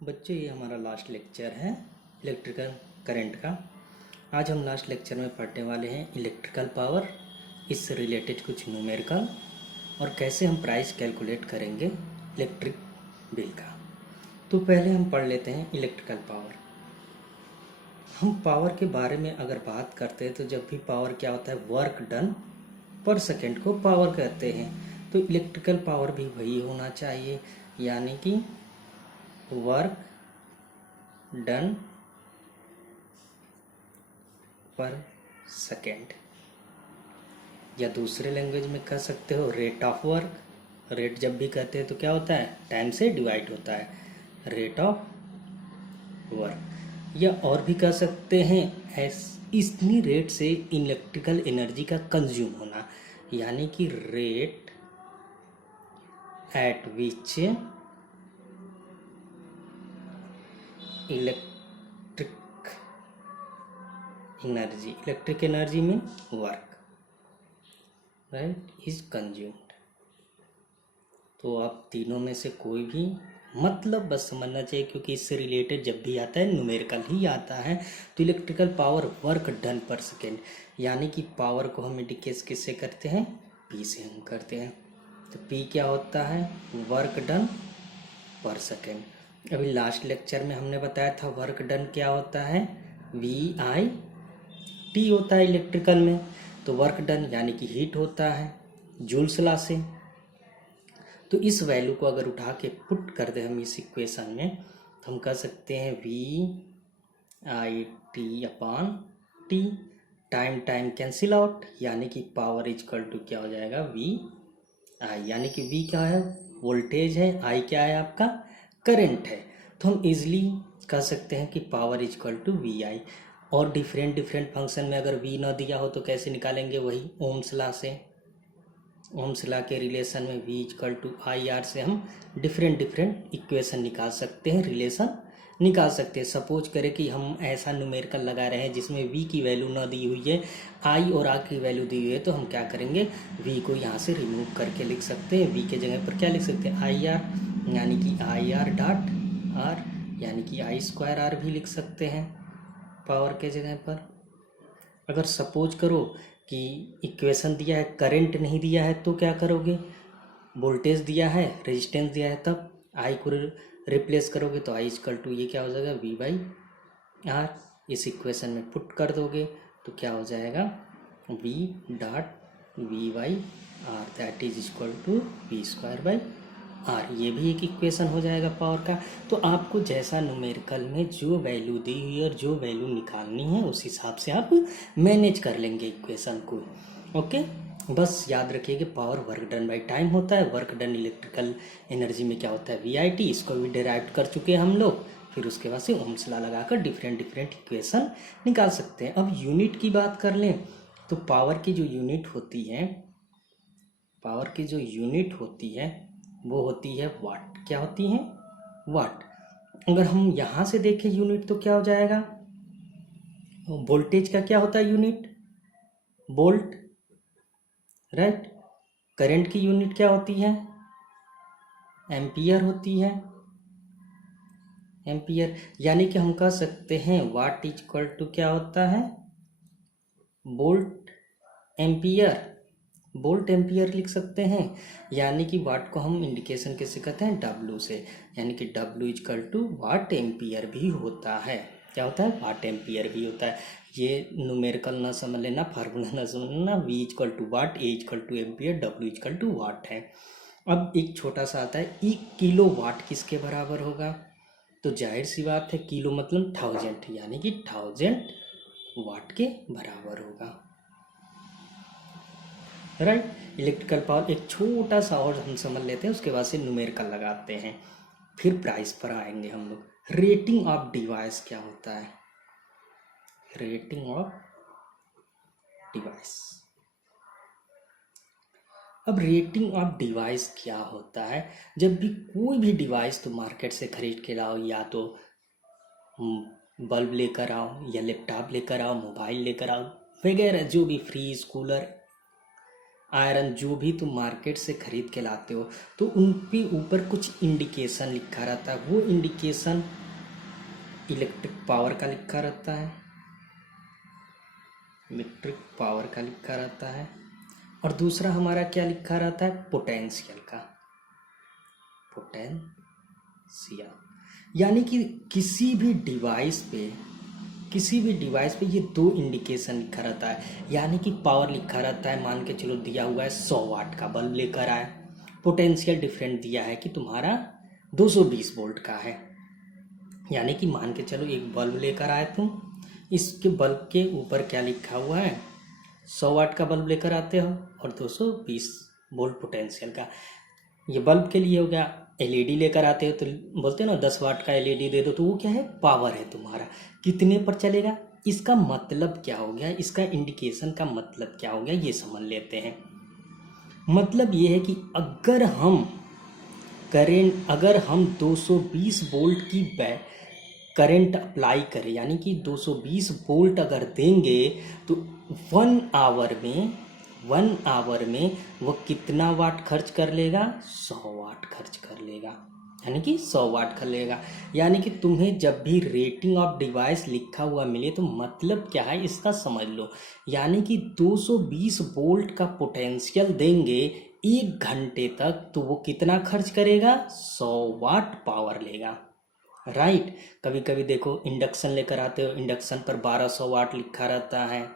बच्चों, ये हमारा लास्ट लेक्चर है इलेक्ट्रिकल करंट का। आज हम लास्ट लेक्चर में पढ़ने वाले हैं इलेक्ट्रिकल पावर, इससे रिलेटेड कुछ न्यूमेरिकल और कैसे हम प्राइस कैलकुलेट करेंगे इलेक्ट्रिक बिल का। तो पहले हम पढ़ लेते हैं इलेक्ट्रिकल पावर। हम पावर के बारे में अगर बात करते हैं तो जब भी पावर क्या होता है, वर्क डन पर सेकेंड को पावर कहते हैं। तो इलेक्ट्रिकल पावर भी वही होना चाहिए, यानी कि वर्क डन पर सेकेंड, या दूसरे लैंग्वेज में कह सकते हो रेट ऑफ वर्क। रेट जब भी कहते हैं तो क्या होता है, टाइम से डिवाइड होता है, रेट ऑफ वर्क। या और भी कह सकते हैं इतनी रेट से इलेक्ट्रिकल एनर्जी का कंज्यूम होना, यानी कि rate at which electric energy में वर्क राइट इज कंज्यूम्ड। तो आप तीनों में से कोई भी मतलब बस समझना चाहिए, क्योंकि इससे रिलेटेड जब भी आता है न्यूमेरिकल ही आता है। तो इलेक्ट्रिकल पावर वर्क डन पर सेकेंड, यानी कि पावर को हम इंडिकेट किससे करते हैं, पी से हम करते हैं। तो पी क्या होता है, वर्क डन पर सेकेंड। अभी लास्ट लेक्चर में हमने बताया था वर्क डन क्या होता है, VIT होता है इलेक्ट्रिकल में। तो वर्क डन यानी कि हीट होता है जूल्स लॉ से। तो इस वैल्यू को अगर उठा के पुट कर दे हम इस इक्वेशन में, तो हम कह सकते हैं VIT/T। टाइम कैंसिल आउट, यानी कि पावर इजकल टू क्या हो जाएगा, VI। यानी कि V क्या है, वोल्टेज है, I क्या है आपका, करंट है। तो हम इजीली कह सकते हैं कि पावर इजकल टू VI। और डिफरेंट फंक्शन में अगर V ना दिया हो तो कैसे निकालेंगे, वही ओम्स लॉ से। ओम्स लॉ के रिलेशन में V=IR से हम डिफरेंट इक्वेशन निकाल सकते हैं, रिलेशन निकाल सकते हैं। सपोज करें कि हम ऐसा न्यूमेरिकल लगा रहे हैं जिसमें V की वैल्यू ना दी हुई है, I और R की वैल्यू दी हुई है, तो हम क्या करेंगे, V को यहाँ से रिमूव करके लिख सकते हैं। V के जगह पर क्या लिख सकते हैं, IR, यानी कि IR.R, यानी कि I²R भी लिख सकते हैं पावर के जगह पर। अगर सपोज करो कि इक्वेशन दिया है, करंट नहीं दिया है, तो क्या करोगे, वोल्टेज दिया है, रेजिस्टेंस दिया है, तब आई को रिप्लेस करोगे तो I= ये क्या हो जाएगा, V/R। इस इक्वेशन में पुट कर दोगे तो क्या हो जाएगा, V.V/R that is equal to V²/R। ये भी एक इक्वेशन हो जाएगा पावर का। तो आपको जैसा न्यूमेरिकल में जो वैल्यू दी हुई है और जो वैल्यू निकालनी है उस हिसाब से आप मैनेज कर लेंगे इक्वेशन को। ओके, बस याद रखिए कि power work done by time होता है। वर्क डन इलेक्ट्रिकल एनर्जी में क्या होता है, VIT। इसको भी डिराइव कर चुके हैं हम लोग। फिर उसके बाद से ओम्स लॉ लगाकर डिफरेंट इक्वेशन निकाल सकते हैं। अब यूनिट की बात कर लें तो पावर की जो यूनिट होती है, वो होती है वाट। क्या होती है, वाट। अगर हम यहाँ से देखें यूनिट तो क्या हो जाएगा, वोल्टेज का क्या होता है यूनिट, वोल्ट, राइट। करंट की यूनिट क्या होती है, एम्पियर होती है, एम्पियर। यानी कि हम कह सकते हैं वाट इक्वल टू क्या होता है, वोल्ट एम्पियर लिख सकते हैं। यानी कि वाट को हम इंडिकेशन कैसे कहते हैं, W से, यानी कि W वाट एम्पियर भी होता है। क्या होता है, वाट एम्पियर भी होता है। ये न्यूमेरिकल ना समझ लेना, फार्मूला ना समझना। V= watt, A= ampere, W= watt है। अब एक छोटा सा आता है, 1 किलो वाट किसके बराबर होगा। तो जाहिर सी बात है, किलो मतलब 1000, यानी कि 1000 वाट के बराबर होगा, राइट। इलेक्ट्रिकल पावर एक छोटा सा और हम समझ लेते हैं, उसके बाद से न्यूमेरिकल लगाते हैं, फिर प्राइस पर आएंगे हम लोग। रेटिंग ऑफ डिवाइस क्या होता है, रेटिंग ऑफ डिवाइस। अब रेटिंग ऑफ डिवाइस क्या होता है, जब भी कोई भी डिवाइस तो मार्केट से खरीद के लाओ, या तो बल्ब लेकर आओ, या लैपटॉप लेकर आओ, मोबाइल लेकर आओ, वगैरह जो भी, फ्रीज, कूलर, आयरन जो भी तुम मार्केट से खरीद के लाते हो, तो उन पे ऊपर कुछ इंडिकेशन लिखा रहता है, वो इंडिकेशन इलेक्ट्रिक पावर का लिखा रहता है, इलेक्ट्रिक पावर का लिखा रहता है। और दूसरा हमारा क्या लिखा रहता है, पोटेंशियल का, पोटेंशियल। यानी कि किसी भी डिवाइस पे ये दो इंडिकेशन लिखा रहता है। यानी कि पावर लिखा रहता है, मान के चलो दिया हुआ है 100 वाट का बल्ब लेकर आए, पोटेंशियल डिफरेंट दिया है कि तुम्हारा 220 वोल्ट का है। यानी कि मान के चलो एक बल्ब लेकर आए तुम, इसके बल्ब के ऊपर क्या लिखा हुआ है, 100 वाट का बल्ब लेकर आते हो और 220 वोल्ट पोटेंशियल का। ये बल्ब के लिए हो गया। एलईडी लेकर आते हो तो बोलते हैं ना 10 वाट का एलईडी दे दो, तो वो क्या है, पावर है तुम्हारा, कितने पर चलेगा। इसका मतलब क्या हो गया, इसका इंडिकेशन का मतलब क्या हो गया, ये समझ लेते हैं। मतलब ये है कि अगर हम 220 वोल्ट की करंट अप्लाई करें, यानी कि 220 वोल्ट अगर देंगे, तो 1 आवर में वो कितना वाट खर्च कर लेगा, 100 वाट खर्च कर लेगा। यानी कि 100 वाट कर लेगा। यानी कि तुम्हें जब भी रेटिंग ऑफ डिवाइस लिखा हुआ मिले तो मतलब क्या है इसका समझ लो। यानी कि 220 वोल्ट का पोटेंशियल देंगे 1 घंटे तक, तो वो कितना खर्च करेगा, 100 वाट पावर लेगा। राइट। कभी कभी देखो इंडक्शन लेकर आते हो, इंडक्शन पर 1200 वाट लिखा रहता है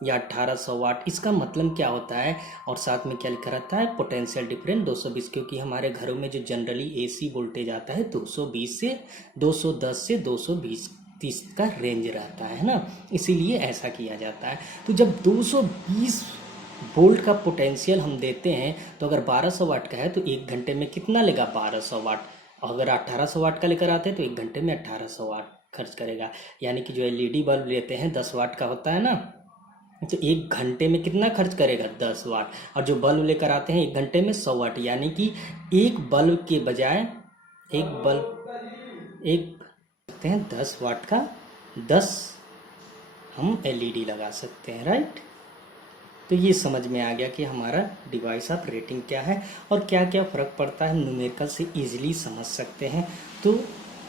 या 1800 वाट। इसका मतलब क्या होता है, और साथ में क्या लिखा रहता है, पोटेंशियल डिफरेंस 220, क्योंकि हमारे घरों में जो जनरली एसी वोल्टेज आता है 220 से 210 से 220 30 का रेंज रहता है ना, इसीलिए ऐसा किया जाता है। तो जब 220 वोल्ट का पोटेंशियल हम देते हैं, तो अगर 1200 वाट का है तो 1 घंटे में कितना लेगा, 1200 वाट। अगर 1800 वाट का लेकर आते हैं तो 1 घंटे में 1800 वाट खर्च करेगा। यानी कि जो एलईडी बल्ब लेते हैं 10 वाट का होता है ना, तो 1 घंटे में कितना खर्च करेगा, 10 वाट। और जो बल्ब लेकर आते हैं 1 घंटे में 100 वाट। यानी कि एक बल्ब के बजाय एक सकते हैं 10 वाट का 10 हम एलईडी लगा सकते हैं। राइट। तो ये समझ में आ गया कि हमारा डिवाइस ऑफ रेटिंग क्या है और क्या क्या फ़र्क पड़ता है, न्यूमेरिकल से इजीली समझ सकते हैं। तो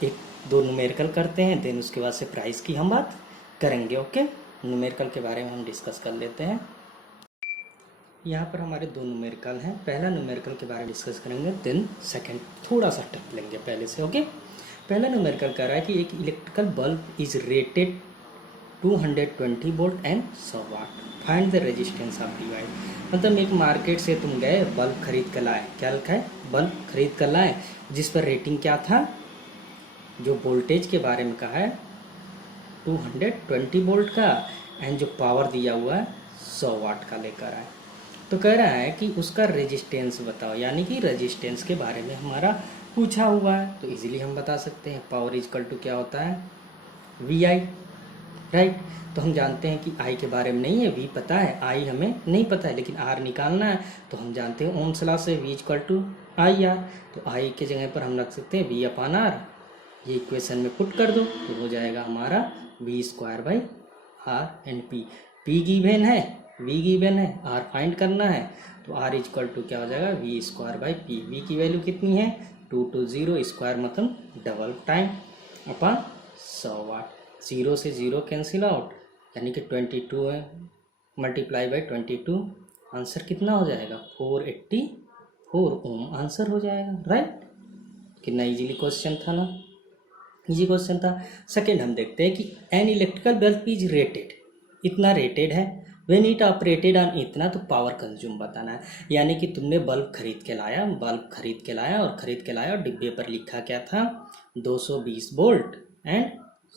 1-2 न्यूमेरिकल करते हैं, देन उसके बाद से प्राइस की हम बात करेंगे। ओके, न्यूमेरिकल के बारे में हम डिस्कस कर लेते हैं। यहाँ पर हमारे 2 न्यूमेरिकल हैं। पहला न्यूमेरिकल के बारे में डिस्कस करेंगे, देन सेकंड थोड़ा सा टप लेंगे पहले से। ओके, पहला न्यूमेरिकल कह रहा है कि एक electrical bulb is rated 220 volt and 100 watt, find the resistance of device. मतलब एक मार्केट से तुम गए, बल्ब खरीद कर लाए, क्या लिखा है, बल्ब खरीद कर लाए, जिस पर रेटिंग क्या था, जो वोल्टेज के बारे में कहा है 220 वोल्ट का, एंड जो पावर दिया हुआ है 100 वाट का लेकर आए। तो कह रहा है कि उसका रेजिस्टेंस बताओ, यानी कि रेजिस्टेंस के बारे में हमारा पूछा हुआ है। तो इजीली हम बता सकते हैं, पावर इक्वल टू क्या होता है, वी आई। राइट। तो हम जानते हैं कि आई के बारे में नहीं है, वी पता है, आई हमें नहीं पता है, लेकिन आर निकालना है। तो हम जानते हैं ओम्स लॉ से V equal to I R. तो आई के जगह पर हम रख सकते हैं वी अपॉन आर। ये इक्वेशन में पुट कर दो तो हो जाएगा हमारा V square by R and P. P given है, वी गिवन है, आर फाइंड करना है। तो आर इक्वल टू क्या हो जाएगा, V square by P. V की वैल्यू कितनी है, 220, स्क्वायर मतलब डबल टाइम अपॉन 100 वाट। 0 से 0 कैंसिल आउट, यानी कि 22 है, मल्टीप्लाई बाई 22, आंसर कितना हो जाएगा, 484 ओम आंसर हो जाएगा। राइट। कितना इजीली क्वेश्चन था ना, इजी क्वेश्चन था। सेकेंड हम देखते हैं कि an electrical bulb is rated, इतना रेटेड है, व्हेन इट ऑपरेटेड ऑन इतना, तो पावर कंज्यूम बताना है। यानी कि तुमने बल्ब खरीद के लाया और डिब्बे पर लिखा क्या था, 220 वोल्ट एंड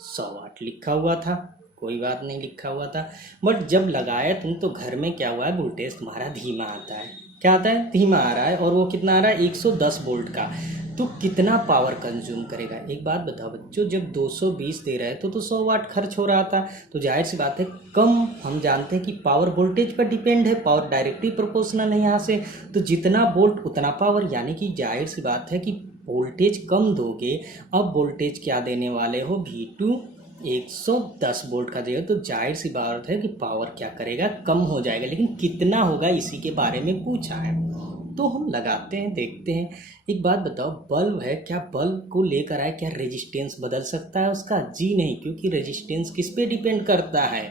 100 वाट लिखा हुआ था, कोई बात नहीं लिखा हुआ था। बट जब लगाया तुम तो घर में क्या हुआ है, वोल्टेज तुम्हारा धीमा आता है, क्या आता है, धीमा आ रहा है। और वो कितना आ रहा है, 110 वोल्ट का। तो कितना पावर कंज्यूम करेगा। एक बात बताओ बच्चों, जब 220 दे रहा है तो 100 वाट खर्च हो रहा था, तो जाहिर सी बात है कम। हम जानते हैं कि पावर वोल्टेज पर डिपेंड है, पावर डायरेक्टली प्रोपोर्शनल है यहाँ से, तो जितना वोल्ट उतना पावर। यानी कि जाहिर सी बात है कि वोल्टेज कम दोगे, अब वोल्टेज क्या देने वाले हो, V2 110 वोल्ट का देगा तो जाहिर सी बात है कि पावर क्या करेगा, कम हो जाएगा, लेकिन कितना होगा इसी के बारे में पूछा है। तो हम लगाते हैं, देखते हैं। एक बात बताओ, बल्ब है, क्या बल्ब को लेकर आए क्या रेजिस्टेंस बदल सकता है उसका? जी नहीं, क्योंकि रेजिस्टेंस किस पे डिपेंड करता है?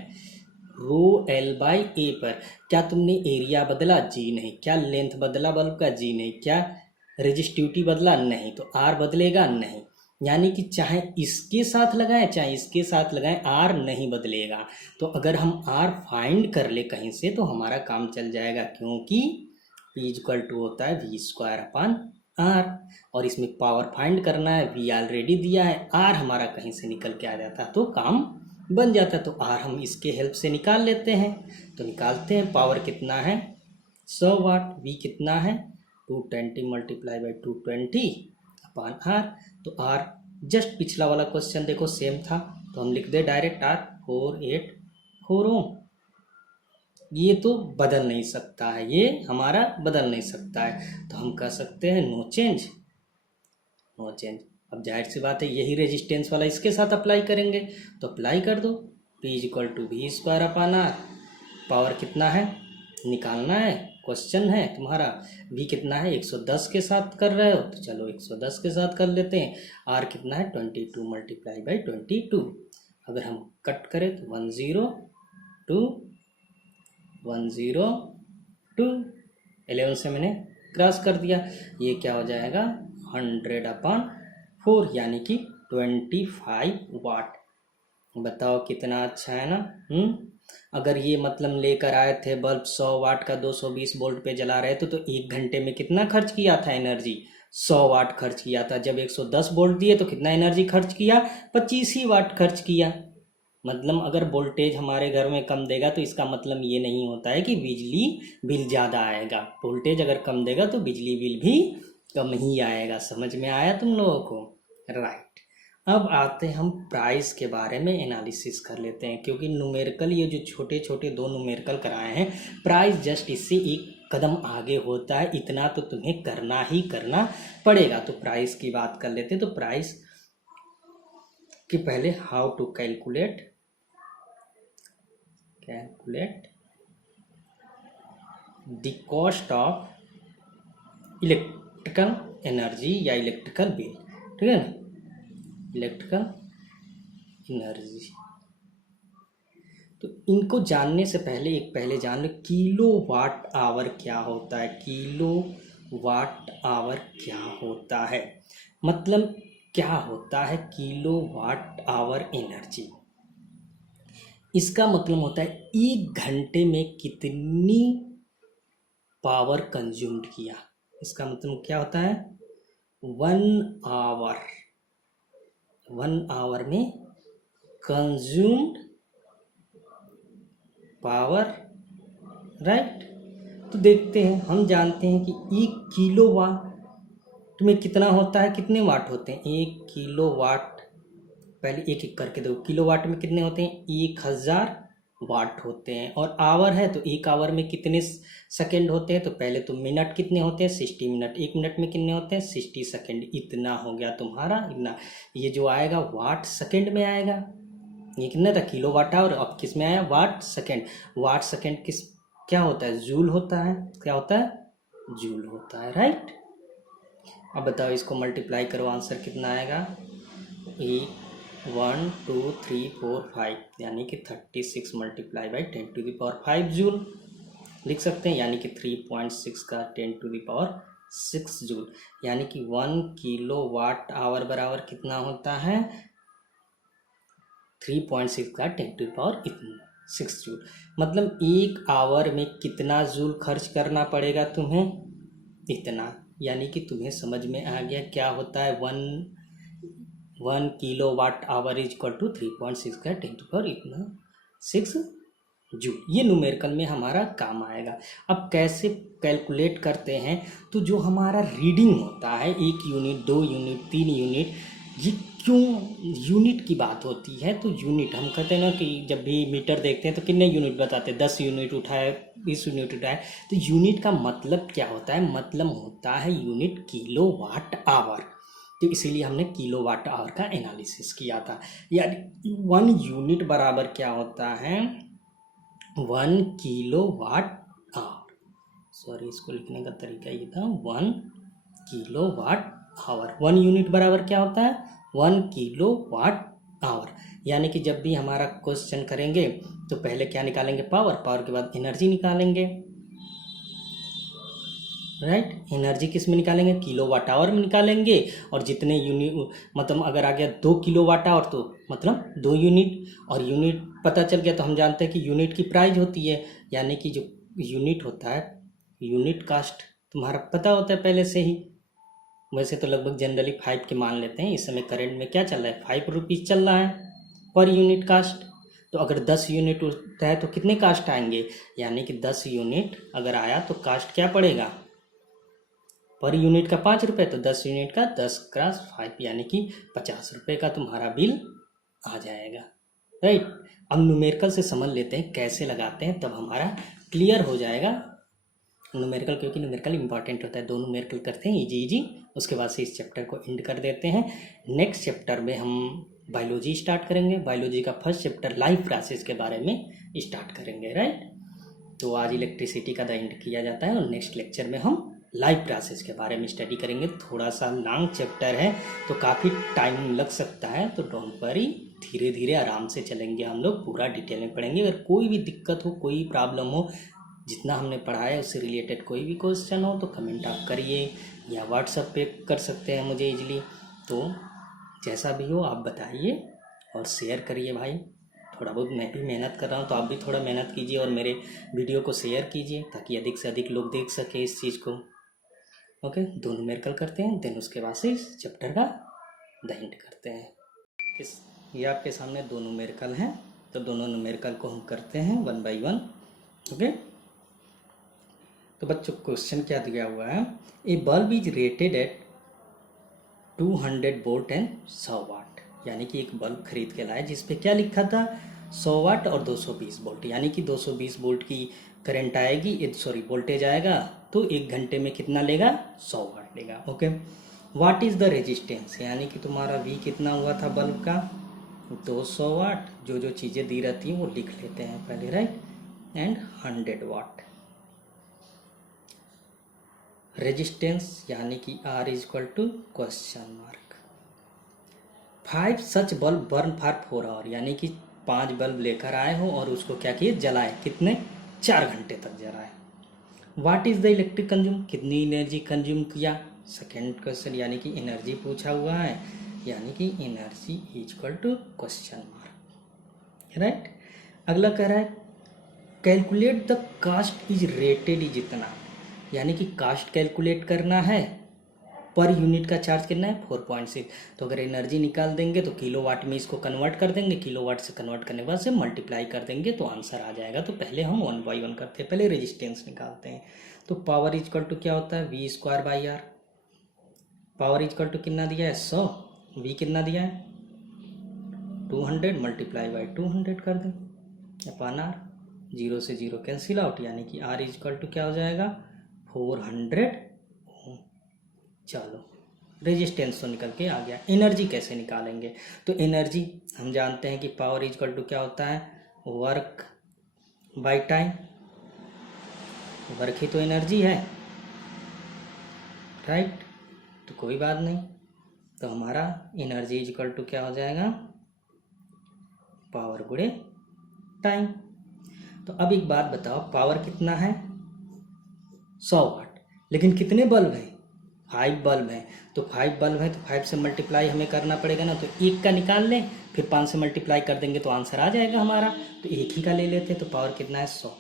रो एल बाई ए पर। क्या तुमने एरिया बदला? जी नहीं। क्या लेंथ बदला बल्ब का? जी नहीं। क्या रेजिस्टिविटी बदला? नहीं। तो आर बदलेगा? नहीं। यानी कि चाहे इसके साथ लगाएं चाहे इसके साथ लगाएं, आर नहीं बदलेगा। तो अगर हम आर फाइंड कर ले कहीं से तो हमारा काम चल जाएगा, क्योंकि P इक्वल टू होता है वी स्क्वायर अपान आर। और इसमें पावर फाइंड करना है, वी ऑलरेडी दिया है, आर हमारा कहीं से निकल के आ जाता तो काम बन जाता। तो आर हम इसके हेल्प से निकाल लेते हैं। तो निकालते हैं, पावर कितना है 100 वाट, वी कितना है 220 मल्टीप्लाई बाई 220 अपान आर। तो आर जस्ट पिछला वाला क्वेश्चन देखो सेम था, तो हम लिख दे डायरेक्ट आर 484 ओम। ये तो बदल नहीं सकता है, ये हमारा बदल नहीं सकता है, तो हम कह सकते हैं नो चेंज, नो चेंज। अब जाहिर सी बात है यही रेजिस्टेंस वाला इसके साथ अप्लाई करेंगे, तो अप्लाई कर दो। P equal to V square upon R. Power कितना है निकालना है, क्वेश्चन है तुम्हारा। V कितना है 110 के साथ कर रहे हो, तो चलो 110 के साथ कर लेते हैं। R कितना है 22 मल्टीप्लाई बाई 22। अगर हम कट करें तो 102 102 11 से मैंने क्रॉस कर दिया, ये क्या हो जाएगा 100 अपान 4 यानी कि 25 वाट। बताओ कितना अच्छा है ना। अगर ये मतलब लेकर आए थे बल्ब 100 वाट का 220 वोल्ट पे जला रहे थे, तो 1 घंटे में कितना खर्च किया था एनर्जी? 100 वाट खर्च किया था। जब 110 वोल्ट दिए तो कितना एनर्जी खर्च किया? 25 ही वाट खर्च किया। मतलब अगर वोल्टेज हमारे घर में कम देगा तो इसका मतलब ये नहीं होता है कि बिजली बिल ज़्यादा आएगा। वोल्टेज अगर कम देगा तो बिजली बिल भी कम ही आएगा। समझ में आया तुम लोगों को? राइट। अब आते हैं हम प्राइस के बारे में एनालिसिस कर लेते हैं, क्योंकि न्यूमेरिकल ये जो छोटे छोटे 2 न्यूमेरिकल कराए हैं, प्राइस जस्ट इससे एक कदम आगे होता है, इतना तो तुम्हें करना ही करना पड़ेगा। तो प्राइस की बात कर लेते हैं। तो प्राइस के पहले how to calculate the cost of electrical energy या इलेक्ट्रिकल बिल, ठीक है ना, इलेक्ट्रिकल एनर्जी। तो इनको जानने से पहले पहले जान लो किलो वाट आवर क्या होता है। किलो वाट आवर क्या होता है, मतलब क्या होता है किलो वाट आवर एनर्जी? इसका मतलब होता है 1 घंटे में कितनी पावर कंज्यूम्ड किया। इसका मतलब क्या होता है 1 आवर में कंज्यूम्ड पावर, राइट। तो देखते हैं, हम जानते हैं कि 1 किलो वाट में कितना होता है, कितने वाट होते हैं 1 किलो वाट। पहले एक एक करके देखो, किलो वाट में कितने होते हैं 1000 वाट होते हैं। और आवर है तो 1 आवर में कितने सेकंड होते हैं, तो पहले तो मिनट कितने होते हैं 60 मिनट। 1 मिनट में कितने होते हैं 60 सेकंड। इतना हो गया तुम्हारा, इतना। ये जो आएगा वाट सेकंड में आएगा। ये कितना था किलो वाट आवर, अब किस में आया वाट सेकंड। वाट सेकंड किस क्या होता है जूल होता है, क्या होता है जूल होता है, राइट। अब बताओ इसको मल्टीप्लाई करो, आंसर कितना आएगा 1 2 3 4 5 यानी कि 36 multiply by 10 to the power 5 joule लिख सकते हैं। यानी कि 3.6 का 10 टू द पावर 6 जूल, यानी कि 1 किलो वाट आवर बराबर कितना होता है 3.6 का 10 टू द पावर 6 जूल। मतलब 1 आवर में कितना जूल खर्च करना पड़ेगा तुम्हें, इतना। यानी कि तुम्हें समझ में आ गया क्या होता है 1 kilo watt hour is equal to 3.6 का 10 टू पावर 6 जूल। ये न्यूमेरिकल में हमारा काम आएगा। अब कैसे कैलकुलेट करते हैं, तो जो हमारा रीडिंग होता है 1 यूनिट 2 यूनिट 3 यूनिट, ये क्यों यूनिट की बात होती है, तो यूनिट हम कहते हैं ना कि जब भी मीटर देखते हैं तो कितने यूनिट बताते हैं 10 यूनिट उठाए 20 यूनिट उठाए। तो यूनिट का मतलब क्या होता है, मतलब होता है यूनिट किलो वाट आवर। तो इसीलिए हमने किलोवाट आवर का एनालिसिस किया था। यानी 1 यूनिट बराबर क्या होता है, 1 किलोवाट आवर। सॉरी, इसको लिखने का तरीका ये था, 1 किलोवाट आवर। 1 यूनिट बराबर क्या होता है, 1 किलोवाट आवर। यानी कि जब भी हमारा क्वेश्चन करेंगे तो पहले क्या निकालेंगे, पावर, पावर के बाद एनर्जी निकालेंगे, राइट। एनर्जी किस में निकालेंगे, किलोवाट आवर में निकालेंगे। और जितने यूनिट, मतलब अगर आ गया 2 किलोवाट आवर तो मतलब 2 यूनिट, और यूनिट पता चल गया तो हम जानते हैं कि यूनिट की प्राइस होती है, यानी कि जो यूनिट होता है, यूनिट कास्ट तुम्हारा पता होता है पहले से ही। वैसे तो लगभग जनरली 5 के मान लेते हैं, इस समय करंट में क्या चल रहा है, 5 रुपीज़ चल रहा है पर यूनिट कास्ट। तो अगर 10 यूनिट उठता है तो कितने कास्ट आएंगे, यानी कि 10 यूनिट अगर आया तो कास्ट क्या पड़ेगा, पर यूनिट का 5 रुपये, तो 10 यूनिट का 10 क्रॉस 5 यानी कि 50 रुपये का तुम्हारा बिल आ जाएगा, राइट। अब न्यूमेरिकल से समझ लेते हैं कैसे लगाते हैं, तब हमारा क्लियर हो जाएगा न्यूमेरिकल, क्योंकि न्यूमेरिकल इंपॉर्टेंट होता है। दोनों न्यूमेरिकल करते हैं इजी इजी, उसके बाद से इस चैप्टर को एंड कर देते हैं। नेक्स्ट चैप्टर में हम बायोलॉजी स्टार्ट करेंगे। बायोलॉजी का फर्स्ट चैप्टर लाइफ प्रोसेस के बारे में स्टार्ट करेंगे, राइट। तो आज इलेक्ट्रिसिटी का द एंड किया जाता है, और नेक्स्ट लेक्चर में हम लाइफ प्रोसेस के बारे में स्टडी करेंगे। थोड़ा सा लॉन्ग चैप्टर है तो काफ़ी टाइम लग सकता है, तो डोंट वरी, धीरे धीरे आराम से चलेंगे हम लोग, पूरा डिटेल में पढ़ेंगे। अगर कोई भी दिक्कत हो, कोई प्रॉब्लम हो, जितना हमने पढ़ा है उससे रिलेटेड कोई भी क्वेश्चन हो तो कमेंट आप करिए, या व्हाट्सएप पे कर सकते हैं मुझे इजीली। तो जैसा भी हो आप बताइए और शेयर करिए भाई। थोड़ा बहुत मैं भी मेहनत कर रहा हूँ तो आप भी थोड़ा मेहनत कीजिए और मेरे वीडियो को शेयर कीजिए, ताकि अधिक से अधिक लोग देख सके इस चीज़ को। ओके, दोनों न्यूमेरिकल करते हैं, देन उसके बाद से इस चैप्टर का द एंड करते हैं। ये आपके सामने दो न्यूमेरिकल हैं, तो दोनों न्यूमेरिकल को हम करते हैं 1 बाई 1। ओके, तो बच्चों क्वेश्चन क्या दिया हुआ है, a bulb is rated at 200 volt and 100 watt. यानी कि एक बल्ब खरीद के लाए जिस पे क्या लिखा था, 100 वाट और 220 वोल्ट, यानी कि 220 वोल्ट की करंट आएगी, सॉरी वोल्टेज आएगा, तो 1 घंटे में कितना लेगा, 100 वाट लेगा। Okay, what is the resistance, यानी कि तुम्हारा वी कितना हुआ था बल्ब का, 200 वाट। जो जो चीज़ें दी रहती हैं वो लिख लेते हैं पहले, राइट, एंड 100 वाट। रेजिस्टेंस यानी कि R is equal to question mark. 5 such bulb burn for 4 hour, यानी कि 5 बल्ब लेकर आए हो और उसको क्या किए, जलाए, कितने, 4 घंटे तक जलाए। What is the electric consume, कितनी एनर्जी कंज्यूम किया, सेकेंड क्वेश्चन, यानी कि एनर्जी पूछा हुआ है, यानी कि energy is equal to question mark, right. अगला कह रहा है calculate the cost is rated is इतना, यानी कि कास्ट कैलकुलेट करना है, पर यूनिट का चार्ज कितना है, 4.6। तो अगर एनर्जी निकाल देंगे तो किलोवाट में इसको कन्वर्ट कर देंगे, किलोवाट से कन्वर्ट करने के बाद से मल्टीप्लाई कर देंगे तो आंसर आ जाएगा। तो पहले हम 1 बाई 1 करते हैं, पहले रेजिस्टेंस निकालते हैं। तो पावर इजकल टू क्या होता है, V square by R. Power is equal to कितना दिया है, 100, वी कितना दिया है 200, मल्टीप्लाई बाई 200 कर दें अपन आर, 0 से 0 कैंसिल आउट, यानी कि आर इजकल टू क्या हो जाएगा 400 ओम। चलो रेजिस्टेंस तो निकल के आ गया। एनर्जी कैसे निकालेंगे, तो एनर्जी हम जानते हैं कि पावर इजकल टू क्या होता है, वर्क बाय टाइम। वर्क ही तो एनर्जी है, राइट। तो कोई बात नहीं, तो हमारा एनर्जी इजकल टू क्या हो जाएगा, पावर गुणे टाइम। तो अब एक बात बताओ, पावर कितना है 100 वाट, लेकिन कितने बल्ब हैं, 5 बल्ब हैं। तो 5 बल्ब हैं तो 5 से मल्टीप्लाई हमें करना पड़ेगा ना, तो एक का निकाल लें, फिर 5 से मल्टीप्लाई कर देंगे तो आंसर आ जाएगा हमारा। तो एक ही का ले लेते हैं, तो पावर कितना है 100।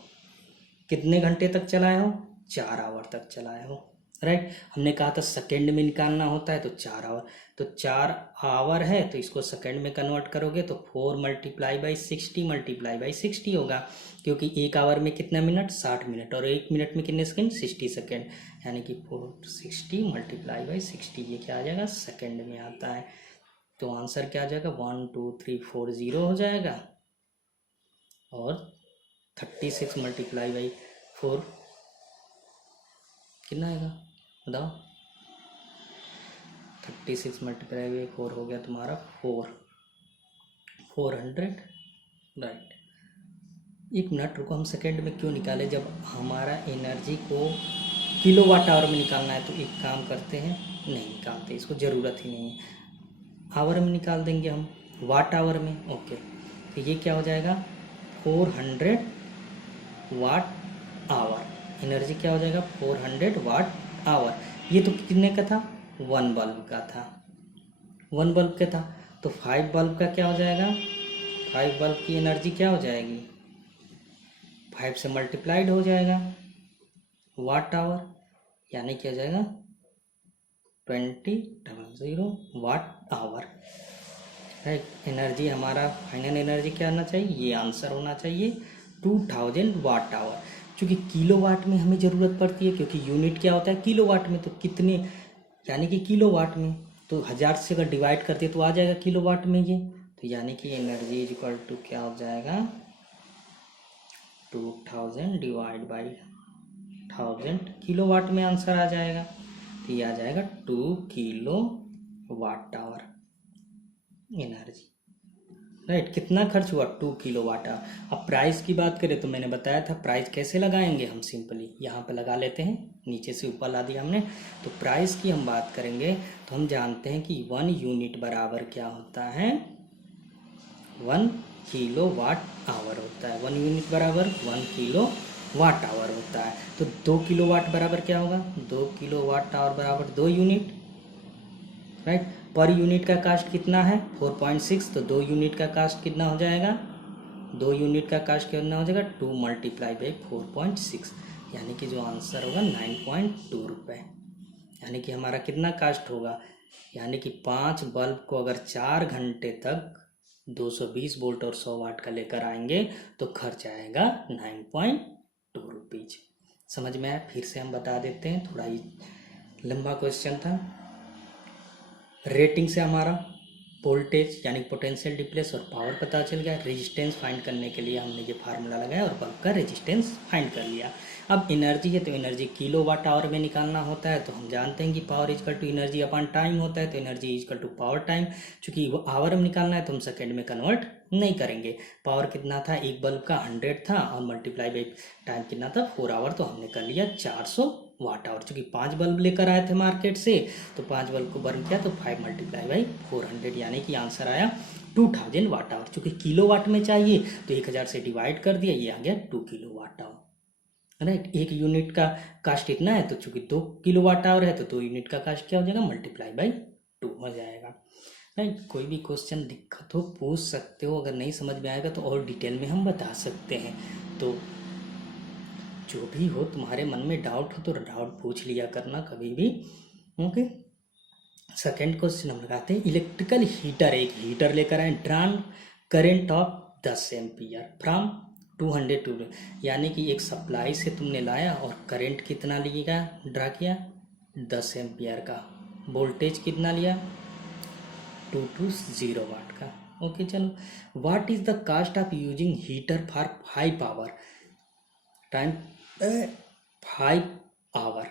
कितने घंटे तक चलाए हो, 4 आवर तक चलाए हो, राइट। हमने कहा था सेकेंड में निकालना होता है, तो 4 आवर, तो 4 आवर है तो इसको सेकेंड में कन्वर्ट करोगे तो 4 मल्टीप्लाई बाई 60 होगा, क्योंकि 1 आवर में कितना मिनट, 60 मिनट, और 1 मिनट में कितने सेकेंड, 60 सेकेंड, यानी कि 460 मल्टीप्लाई बाई 60, ये क्या आ जाएगा, सेकेंड में आता है। तो आंसर क्या आ जाएगा, 1 2 3 4 0 हो जाएगा, और 36 मल्टीप्लाई बाई 4 कितना आएगा बताओ, 36 मल्टीप्लाई बाई 4 हो गया तुम्हारा 400, राइट। एक मिनट रुको, हम सेकेंड में क्यों निकाले जब हमारा एनर्जी को किलो वाट आवर में निकालना है। तो एक काम करते हैं, नहीं निकालते, इसको ज़रूरत ही नहीं है, आवर में निकाल देंगे हम, वाट आवर में। ओके, तो ये क्या हो जाएगा 400 वाट आवर, एनर्जी क्या हो जाएगा 400 वाट आवर। ये तो कितने का था, 1 बल्ब का था, 1 बल्ब का था। तो 5 बल्ब का क्या हो जाएगा, 5 बल्ब की एनर्जी क्या हो जाएगी, 5 से मल्टीप्लाइड हो जाएगा वाट आवर, यानी क्या हो जाएगा 2000 वाट आवर, राइट। एनर्जी हमारा फाइनल एनर्जी क्या आना चाहिए, ये आंसर होना चाहिए 2000 वाट आवर। क्योंकि किलो वाट में हमें ज़रूरत पड़ती है, क्योंकि यूनिट क्या होता है किलो वाट में, तो कितने यानी कि किलो वाट में, तो 1000 से अगर डिवाइड करते तो आ जाएगा किलो वाट में ये। तो यानी कि एनर्जी इज इक्वल टू क्या हो जाएगा 2000 डिवाइड बाई 1000 किलो वाट में आंसर आ जाएगा। तो ये आ जाएगा 2 kilo watt hour energy, right. कितना खर्च हुआ 2 किलो वाट आवर। अब प्राइस की बात करें तो मैंने बताया था प्राइस कैसे लगाएंगे, हम सिंपली यहाँ पे लगा लेते हैं, नीचे से ऊपर ला दिया हमने। तो प्राइस की हम बात करेंगे तो हम जानते हैं कि 1 यूनिट बराबर क्या होता है 1 किलो वाट आवर होता है, 1 यूनिट बराबर 1 किलो वाट आवर होता है। तो 2 किलो वाट बराबर क्या होगा, 2 किलो वाट आवर बराबर 2 यूनिट, राइट। पर यूनिट का कास्ट कितना है 4.6, तो 2 यूनिट का कास्ट कितना हो जाएगा, 2 यूनिट का कास्ट कितना हो जाएगा 2 मल्टीप्लाई बाई 4.6, यानी कि जो आंसर होगा 9.2 रुपये। यानी कि हमारा कितना कास्ट होगा, यानी कि 5 बल्ब को अगर 4 घंटे तक 220 वोल्ट और 100 वाट का लेकर आएंगे तो खर्च आएगा 9.2 रुपीज। समझ में आया, फिर से हम बता देते हैं, थोड़ा ही लंबा क्वेश्चन था। रेटिंग से हमारा वोल्टेज यानी पोटेंशियल डिफरेंस और पावर पता चल गया। रेजिस्टेंस फाइंड करने के लिए हमने ये फार्मूला लगाया और बल्ब का रेजिस्टेंस फाइंड कर लिया। अब एनर्जी है तो एनर्जी किलो वाट आवर में निकालना होता है, तो हम जानते हैं कि power is equal to energy upon time होता है, तो energy is equal to power time. चूंकि वो आवर में निकालना है तो हम सेकेंड में कन्वर्ट नहीं करेंगे। पावर कितना था, एक बल्ब का 100 था और मल्टीप्लाई बाई टाइम कितना था 4 आवर, तो हमने कर लिया 400 वाट आवर। चूँकि 5 बल्ब लेकर आए थे मार्केट से, तो 5 बल्ब को बर्न किया तो 5 मल्टीप्लाई बाई 400, यानी कि आंसर आया 2000 वाट आवर। चूँकि किलो वाट में चाहिए तो 1000 से डिवाइड कर दिया, ये आ गया 2 किलो वाट आवर, राइट। एक यूनिट का कास्ट इतना है, तो चूँकि 2 किलो वाट आवर है तो 2 यूनिट का कास्ट क्या हो जाएगा मल्टीप्लाई बाई 2 हो जाएगा, राइट। कोई भी क्वेश्चन दिक्कत हो पूछ सकते हो, अगर नहीं समझ में आएगा तो और डिटेल में हम बता सकते हैं। तो जो भी हो, तुम्हारे मन में डाउट हो तो डाउट पूछ लिया करना कभी भी, ओके। सेकेंड क्वेश्चन हम लगाते हैं, इलेक्ट्रिकल हीटर, एक हीटर लेकर आए, drawn current of 10 ampere from 200 to, यानी कि एक सप्लाई से तुमने लाया और करंट कितना लिएगा ड्रा किया 10 एम्पियर का, वोल्टेज कितना लिया 220 वाट का, ओके। चलो, what is the cost of using heater for 5 hour time 5 hour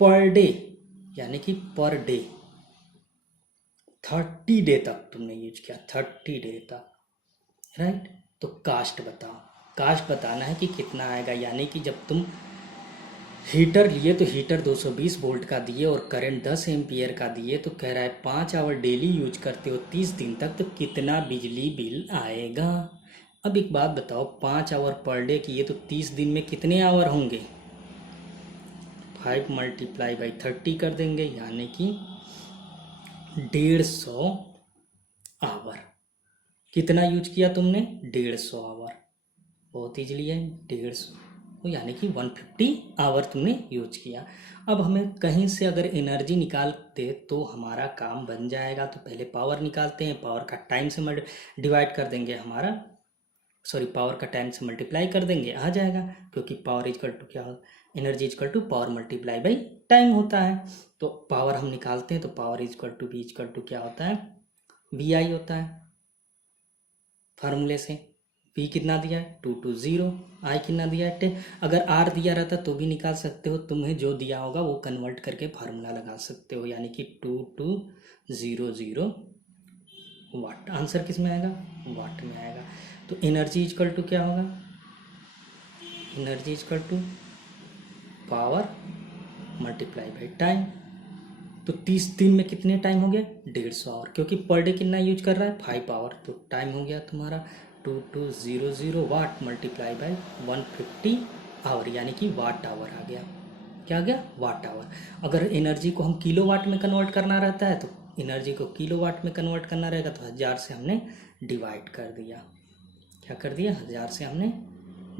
per day, यानी कि पर डे 30 डे तक तुमने यूज किया, 30 डे तक, राइट। तो कास्ट बताओ, कास्ट बताना है कि कितना आएगा। यानी कि जब तुम हीटर लिए तो हीटर 220 वोल्ट का दिए और करंट 10 एम्पियर का दिए, तो कह रहा है 5 आवर डेली यूज करते हो 30 दिन तक, तो कितना बिजली बिल आएगा। अब एक बात बताओ, 5 आवर पर डे किए तो 30 दिन में कितने आवर होंगे, 5 मल्टीप्लाई बाई 30 कर देंगे, यानी कि 150 आवर। कितना यूज किया तुमने 150 आवर, बहुत ईजिली है 150, तो यानी कि 150 आवर तुमने यूज किया। अब हमें कहीं से अगर एनर्जी निकालते तो हमारा काम बन जाएगा। तो पहले पावर निकालते हैं, पावर का टाइम से डिवाइड कर देंगे हमारा, सॉरी पावर का टाइम से मल्टीप्लाई कर देंगे, आ जाएगा। क्योंकि पावर इजकल टू क्या हो, energy is equal to power multiply by time होता है। तो पावर हम निकालते हैं तो power is equal to B is equal to क्या होता है, वी आई होता है फार्मूले से। V कितना दिया है 2 to 0, I कितना दिया है 10। अगर R दिया रहता तो भी निकाल सकते हो, तुम्हें जो दिया होगा वो कन्वर्ट करके फार्मूला लगा सकते हो, यानी कि 2 to 0 वाट। आंसर किस में आएगा, वाट में आएगा। तो एनर्जी इक्वल टू क्या होगा, energy equal to power multiply by time. तो 30 दिन में कितने टाइम हो गया 150 आवर, क्योंकि पर डे कितना यूज कर रहा है 5 आवर। तो टाइम हो गया तुम्हारा 2200 वाट मल्टीप्लाई बाई 150 आवर, यानी कि वाट आवर आ गया। क्या आ गया, वाट आवर। अगर एनर्जी को हम किलो वाट में कन्वर्ट करना रहता है तो एनर्जी को किलो वाट में कन्वर्ट करना रहेगा तो 1000 से हमने डिवाइड कर दिया। क्या कर दिया, 1000 से हमने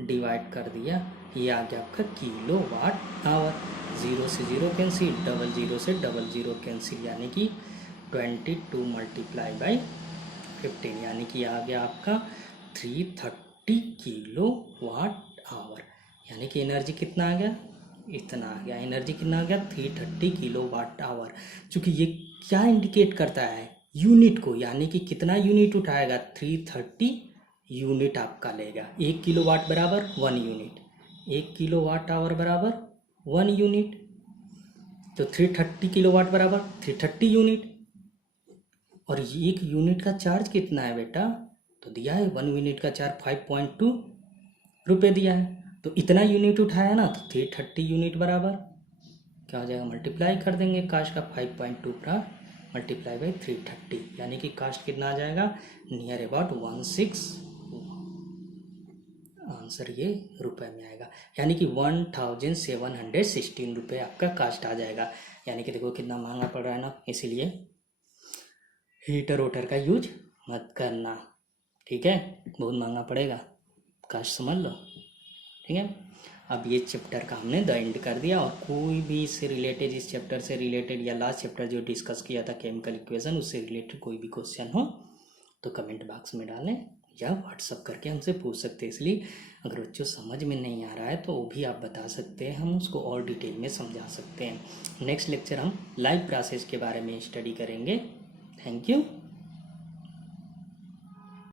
डिवाइड कर दिया। ये आ गया आपका किलो वाट आवर। 0 से 0 कैंसिल, 00 से 00 कैंसिल, यानी कि 22 मल्टीप्लाई बाई 15, यानी कि आ गया आपका 330 किलो वाट आवर। यानी कि एनर्जी कितना आ गया, इतना आ गया। एनर्जी कितना आ गया 330 किलो वाट आवर। चूँकि ये क्या इंडिकेट करता है, यूनिट को, यानी कि कितना यूनिट उठाएगा 330 यूनिट आपका लेगा। 1 किलो वाट बराबर 1 यूनिट, 1 किलो वाट आवर बराबर 1 यूनिट। तो 330 किलो वाट बराबर 330 यूनिट। और 1 यूनिट का चार्ज कितना है बेटा, तो दिया है 1 यूनिट का चार्ज 5.2 रुपये दिया है। तो इतना यूनिट उठाया ना, तो 330 यूनिट बराबर क्या हो जाएगा, मल्टीप्लाई कर देंगे कास्ट का 5.2 का मल्टीप्लाई बाई 330, यानी कि कास्ट कितना आ जाएगा, नियर अबाउट 16, आंसर ये रुपए में आएगा। यानी कि 1716 रुपये आपका कास्ट आ जाएगा। यानी कि देखो कितना महंगा पड़ रहा है ना, इसीलिए हीटर वोटर का यूज मत करना, ठीक है, बहुत महंगा पड़ेगा, कास्ट समझ लो, ठीक है। अब ये चैप्टर का हमने द एंड कर दिया। और कोई भी इससे रिलेटेड, इस चैप्टर से रिलेटेड या लास्ट चैप्टर जो डिस्कस किया था केमिकल इक्वेशन, उससे रिलेटेड कोई भी क्वेश्चन हो तो कमेंट बॉक्स में डालें या व्हाट्सअप करके हमसे पूछ सकते हैं। इसलिए अगर बच्चों समझ में नहीं आ रहा है तो वो भी आप बता सकते हैं, हम उसको और डिटेल में समझा सकते हैं। नेक्स्ट लेक्चर हम लाइव प्रोसेस के बारे में स्टडी करेंगे। Thank you.